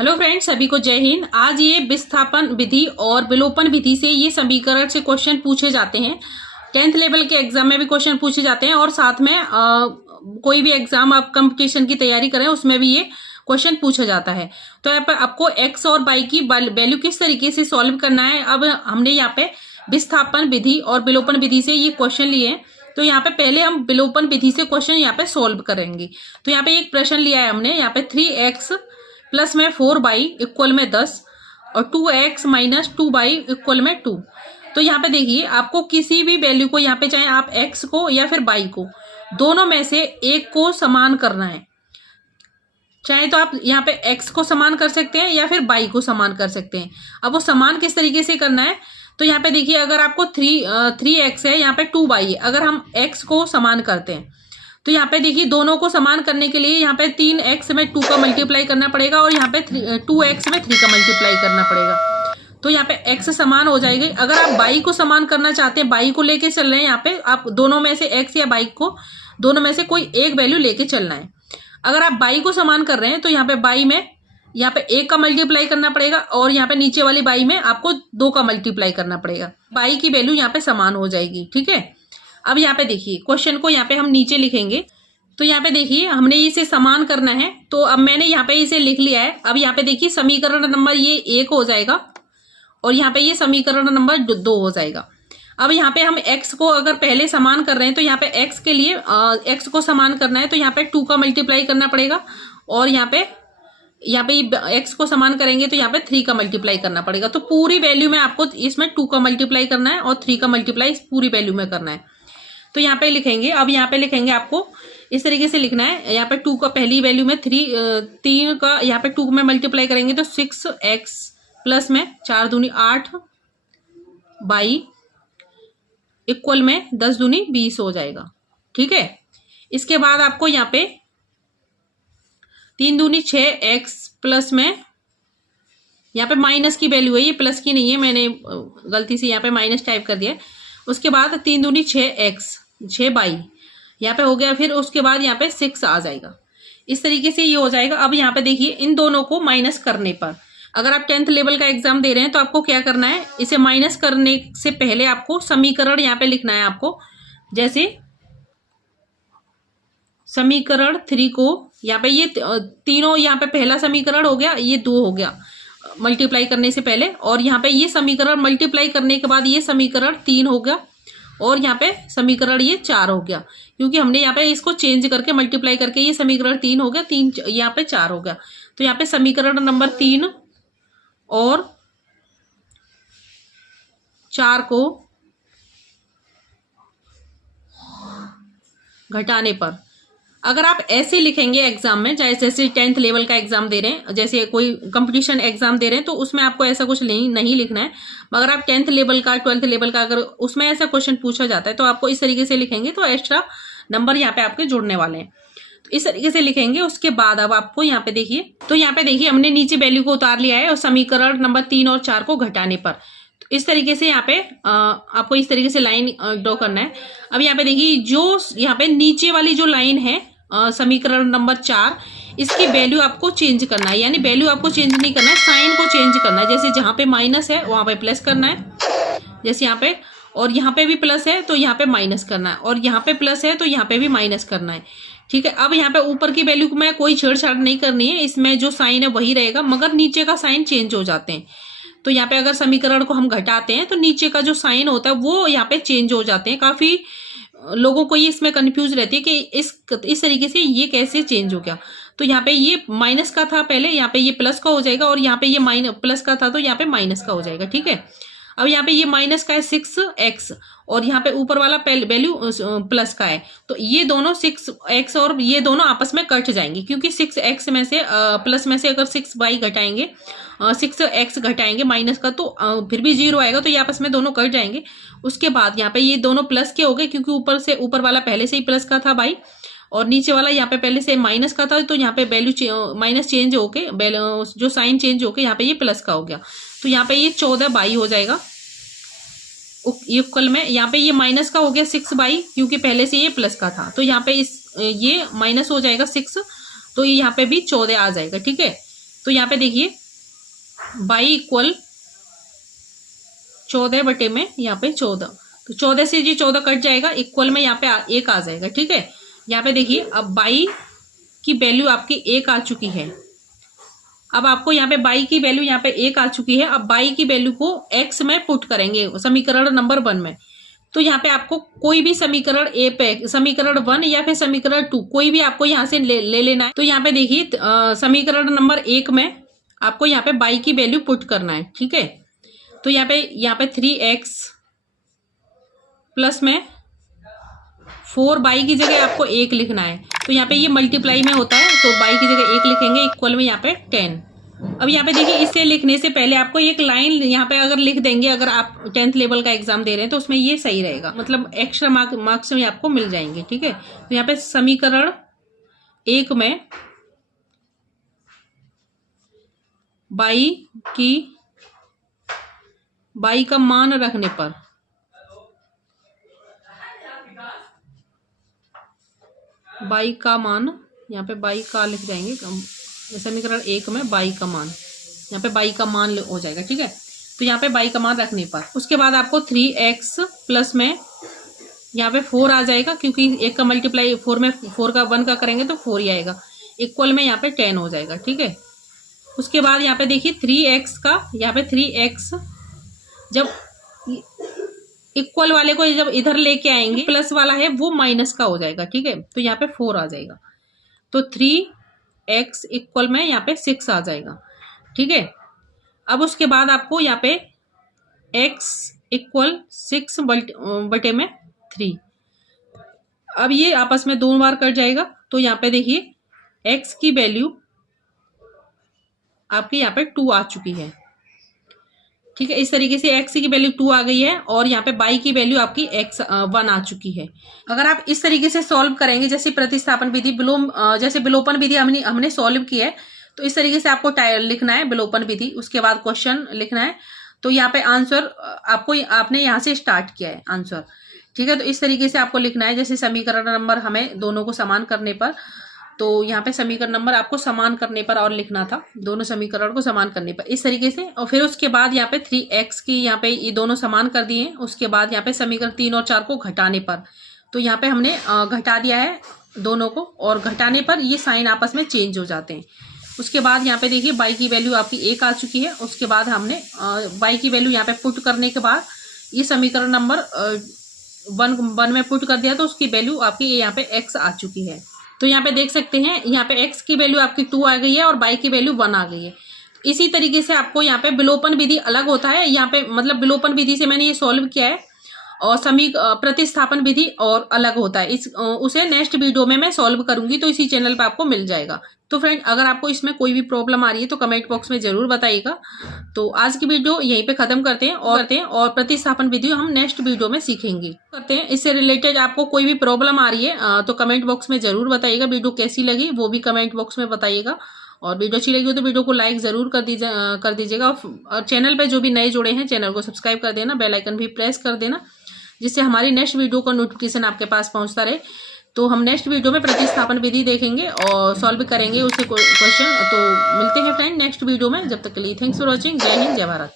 Hello friends, सभी को जय हिंद। आज ये विस्थापन विधि और विलोपन विधि से ये समीकरण से क्वेश्चन पूछे जाते हैं। 10th लेवल के एग्जाम में भी क्वेश्चन पूछे जाते हैं और साथ में कोई भी एग्जाम आप कंपटीशन की तैयारी करें उसमें भी ये क्वेश्चन पूछा जाता है। तो यहाँ पर आपको एक्स और वाई की वैल्यू किस तरीके से सॉल्व करना है। अब हमने यहाँ पे विस्थापन विधि और विलोपन विधि से ये क्वेश्चन लिए हैं, तो यहाँ पे पहले हम विलोपन विधि से क्वेश्चन यहाँ पे सॉल्व करेंगे। तो यहाँ पे एक प्रश्न लिया है हमने, यहाँ पे 3x प्लस में 4y इक्वल में 10 और 2x माइनस 2y इक्वल में 2। तो यहाँ पे देखिए, आपको किसी भी वैल्यू को यहाँ पे चाहे आप x को या फिर y को, दोनों में से एक को समान करना है। चाहे तो आप यहाँ पे x को समान कर सकते हैं या फिर y को समान कर सकते हैं। अब वो समान किस तरीके से करना है, तो यहाँ पे देखिए, अगर आपको 3x है, यहाँ पे 2y है। अगर हम x को समान करते हैं तो यहाँ पे देखिए, दोनों को समान करने के लिए यहाँ पे 3x में 2 का मल्टीप्लाई करना पड़ेगा और यहाँ पे 2x में 3 का मल्टीप्लाई करना पड़ेगा। तो यहाँ पे x समान हो जाएगी। अगर आप y को समान करना चाहते हैं, y को लेके चल रहे हैं, यहाँ पे आप दोनों में से x या y को, दोनों में से कोई एक वैल्यू लेके चलना है। अगर आप y को समान कर रहे हैं तो यहाँ पे y में यहाँ पे 1 का मल्टीप्लाई करना पड़ेगा और यहाँ पे नीचे वाली y में आपको 2 का मल्टीप्लाई करना पड़ेगा। y की वैल्यू यहाँ पे समान हो जाएगी। ठीक है, अब यहाँ पे देखिए, क्वेश्चन को यहाँ पे हम नीचे लिखेंगे। तो यहाँ पे देखिए, हमने इसे समान करना है, तो अब मैंने यहाँ पे इसे लिख लिया है। अब यहाँ पे देखिए, समीकरण नंबर ये 1 हो जाएगा और यहाँ पे ये समीकरण नंबर 2 हो जाएगा। अब यहाँ पे हम x को अगर पहले समान कर रहे हैं तो यहाँ पे x के लिए x को समान करना है, तो यहाँ पे 2 का मल्टीप्लाई करना पड़ेगा और यहाँ पे x को समान करेंगे तो यहाँ पे 3 का मल्टीप्लाई करना पड़ेगा। तो पूरी वैल्यू में आपको इसमें 2 का मल्टीप्लाई करना है और 3 का मल्टीप्लाई इस पूरी वैल्यू में करना है। तो यहाँ पे लिखेंगे, अब यहाँ पे लिखेंगे, आपको इस तरीके से लिखना है। यहाँ पे 2 का पहली वैल्यू में 3 का यहाँ पे 2 में मल्टीप्लाई करेंगे तो 6x प्लस में 4 दूनी 8 y इक्वल में 10 दूनी 20 हो जाएगा। ठीक है, इसके बाद आपको यहाँ पे 3 दूनी 6x प्लस में, यहाँ पे माइनस की वैल्यू है, ये प्लस की नहीं है, मैंने गलती से यहाँ पे माइनस टाइप कर दिया। उसके बाद 3 दूनी 6x 6y यहाँ पे हो गया, फिर उसके बाद यहाँ पे 6 आ जाएगा। इस तरीके से ये हो जाएगा। अब यहाँ पे देखिए, इन दोनों को माइनस करने पर, अगर आप 10th लेवल का एग्जाम दे रहे हैं तो आपको क्या करना है, इसे माइनस करने से पहले आपको समीकरण यहाँ पे लिखना है। आपको जैसे समीकरण 3 को यहाँ पे, ये तीनों, यहाँ पे पहला समीकरण हो गया, ये 2 हो गया मल्टीप्लाई करने से पहले, और यहाँ पे ये समीकरण मल्टीप्लाई करने के बाद ये समीकरण 3 हो गया और यहाँ पे समीकरण ये 4 हो गया, क्योंकि हमने यहाँ पे इसको चेंज करके मल्टीप्लाई करके ये समीकरण 3 हो गया, 3 यहाँ पे 4 हो गया। तो यहाँ पे समीकरण नंबर 3 और 4 को घटाने पर, अगर आप ऐसे लिखेंगे एग्जाम में, जैसे 10th लेवल का एग्जाम दे रहे हैं, जैसे कोई कंपटीशन एग्जाम दे रहे हैं, तो उसमें आपको ऐसा कुछ नहीं लिखना है। मगर आप 10th लेवल का 12th लेवल का अगर उसमें ऐसा क्वेश्चन पूछा जाता है तो आपको इस तरीके से लिखेंगे, तो एक्स्ट्रा नंबर यहाँ पे आपके जुड़ने वाले हैं। तो इस तरीके से लिखेंगे। उसके बाद अब आपको यहाँ पे देखिए, तो यहाँ पे देखिए, हमने नीचे वैल्यू को उतार लिया है और समीकरण नंबर 3 और 4 को घटाने पर, तो इस तरीके से यहाँ पे आपको इस तरीके से लाइन ड्रॉ करना है। अब यहाँ पे देखिए, जो यहाँ पे नीचे वाली जो लाइन है समीकरण नंबर 4, इसकी वैल्यू आपको चेंज करना है, यानी वैल्यू आपको चेंज नहीं करना है, साइन को चेंज करना है। जैसे जहां पे माइनस है वहां पे प्लस करना है, जैसे यहाँ पे, और यहाँ पे भी प्लस है तो यहाँ पे माइनस करना है, और यहाँ पे प्लस है तो यहाँ पे भी माइनस करना है। ठीक है, अब यहाँ पे ऊपर की वैल्यू में कोई छेड़छाड़ नहीं करनी है, इसमें जो साइन है वही रहेगा, मगर नीचे का साइन चेंज हो जाते हैं। तो यहाँ पे अगर समीकरण को हम घटाते हैं तो नीचे का जो साइन होता है वो यहाँ पे चेंज हो जाते हैं। काफी लोगों को ये इसमें कंफ्यूज रहती है कि इस तरीके से ये कैसे चेंज हो गया। तो यहाँ पे ये माइनस का था पहले, यहाँ पे ये प्लस का हो जाएगा, और यहाँ पे ये प्लस का था तो यहाँ पे माइनस का हो जाएगा। ठीक है, अब यहाँ पे ये माइनस का है 6x और यहाँ पे ऊपर वाला वैल्यू प्लस का है, तो ये दोनों 6x और ये दोनों आपस में कट जाएंगे, क्योंकि 6x में से प्लस में से अगर 6y घटाएंगे, 6x घटाएंगे माइनस का, तो फिर भी 0 आएगा, तो ये आपस में दोनों कट जाएंगे। उसके बाद यहाँ पे ये दोनों प्लस के हो गए, क्योंकि ऊपर वाला पहले से ही प्लस का था y और नीचे वाला यहाँ पे पहले से माइनस का था, तो यहाँ पे वैल्यू माइनस चेंज होके, जो साइन चेंज होके यहाँ पे ये प्लस का हो गया। तो यहाँ पे ये 14y हो जाएगा इक्वल में, यहाँ पे ये माइनस का हो गया 6y, क्योंकि पहले से ये प्लस का था, तो यहाँ पे ये माइनस हो जाएगा 6, तो ये यहाँ पे भी 14 आ जाएगा। ठीक है, तो यहाँ पे देखिए बाई इक्वल 14 बटे में यहाँ पे 14, तो 14 से जी 14 कट जाएगा, इक्वल में यहाँ पे 1 आ जाएगा। ठीक है, यहाँ पे देखिए अब बाई की वैल्यू आपकी 1 आ चुकी है। अब आपको यहाँ पे बाई की वैल्यू यहाँ पे 1 आ चुकी है। अब बाई की वैल्यू को x में पुट करेंगे समीकरण नंबर 1 में। तो यहाँ पे आपको कोई भी समीकरण ए पे, समीकरण 1 या फिर समीकरण 2 कोई भी आपको यहाँ से ले लेना है। तो यहाँ पे देखिए समीकरण नंबर 1 में आपको यहाँ पे बाई की वैल्यू पुट करना है। ठीक है, तो यहाँ पे 3x प्लस में 4 बाई की जगह आपको 1 लिखना है। तो यहाँ पे ये मल्टीप्लाई में होता है, तो बाई की जगह 1 लिखेंगे, इक्वल में यहाँ पे 10। अब यहाँ पे देखिए इसे लिखने से पहले आपको एक लाइन यहाँ पे अगर लिख देंगे, अगर आप 10th लेवल का एग्जाम दे रहे हैं तो उसमें ये सही रहेगा, मतलब एक्स्ट्रा मार्क्स में आपको मिल जाएंगे। ठीक है, तो यहाँ पे समीकरण 1 में बाई का मान रखने पर बाई का मान, यहाँ पे बाई का लिख जाएंगे, समीकरण 1 में बाई का मान, यहाँ पे बाई का मान हो जाएगा। ठीक है, तो यहाँ पे बाई का मान रखने पर उसके बाद आपको 3x प्लस में यहाँ पे 4 आ जाएगा, क्योंकि 1 का मल्टीप्लाई 4 में 4 का 1 का करेंगे तो 4 ही आएगा, इक्वल में यहाँ पे 10 हो जाएगा। ठीक है, उसके बाद यहाँ पे देखिए 3x का, यहाँ पे 3x जब इक्वल वाले को जब इधर लेके आएंगे, प्लस वाला है वो माइनस का हो जाएगा। ठीक है, तो यहाँ पे 4 आ जाएगा, तो 3x इक्वल में यहाँ पे 6 आ जाएगा। ठीक है, अब उसके बाद आपको यहाँ पे x इक्वल 6 बटे में 3, अब ये आपस में 2 बार कट जाएगा। तो यहाँ पे देखिए x की वैल्यू आपकी यहाँ पे 2 आ चुकी है। ठीक है, इस तरीके से x की वैल्यू 2 आ गई है और यहाँ पे बाई की वैल्यू आपकी 1 आ चुकी है। अगर आप इस तरीके से सॉल्व करेंगे, जैसे प्रतिस्थापन विधि जैसे विलोपन विधि हमने सॉल्व की है, तो इस तरीके से आपको लिखना है विलोपन विधि, उसके बाद क्वेश्चन लिखना है। तो यहाँ पे आंसर आपने यहाँ से स्टार्ट किया है आंसर। ठीक है, तो इस तरीके से आपको लिखना है, जैसे समीकरण नंबर हमें दोनों को समान करने पर, तो यहाँ पे समीकरण नंबर आपको समान करने पर और लिखना था, दोनों समीकरण को समान करने पर इस तरीके से। और फिर उसके बाद यहाँ पे 3x की यहाँ पे ये दोनों समान कर दिए। उसके बाद यहाँ पे समीकरण 3 और 4 को घटाने पर, तो यहाँ पे हमने घटा दिया है दोनों को, और घटाने पर ये साइन आपस में चेंज हो जाते हैं। उसके बाद यहाँ पे देखिए बाई की वैल्यू आपकी 1 आ चुकी है। उसके बाद हमने बाई की वैल्यू यहाँ पे पुट करने के बाद ये समीकरण नंबर 1 में पुट कर दिया, तो उसकी वैल्यू आपकी यहाँ पे x आ चुकी है। तो यहाँ पे देख सकते हैं यहाँ पे x की वैल्यू आपकी 2 आ गई है और बाई की वैल्यू 1 आ गई है। इसी तरीके से आपको यहाँ पे विलोपन विधि अलग होता है, यहाँ पे मतलब विलोपन विधि से मैंने ये सॉल्व किया है, और प्रतिस्थापन विधि और अलग होता है। उसे नेक्स्ट वीडियो में मैं सॉल्व करूंगी, तो इसी चैनल पे आपको मिल जाएगा। तो फ्रेंड, अगर आपको इसमें कोई भी प्रॉब्लम आ रही है तो कमेंट बॉक्स में जरूर बताइएगा। तो आज की वीडियो यहीं पे खत्म करते हैं और प्रतिस्थापन विधि हम नेक्स्ट वीडियो में सीखेंगे। इससे रिलेटेड आपको कोई भी प्रॉब्लम आ रही है तो कमेंट बॉक्स में जरूर बताइएगा। वीडियो कैसी लगी वो भी कमेंट बॉक्स में बताइएगा, और वीडियो अच्छी लगी हो तो वीडियो को लाइक जरूर कर दीजिएगा। और चैनल पे जो भी नए जुड़े हैं चैनल को सब्सक्राइब कर देना, बेल आइकन भी प्रेस कर देना, जिससे हमारी नेक्स्ट वीडियो का नोटिफिकेशन आपके पास पहुंचता रहे। तो हम नेक्स्ट वीडियो में प्रतिस्थापन विधि देखेंगे और सॉल्व करेंगे उससे क्वेश्चन। तो मिलते हैं फ्रेंड नेक्स्ट वीडियो में, जब तक के लिए थैंक्स फॉर वॉचिंग। जय हिंद, जय भारत।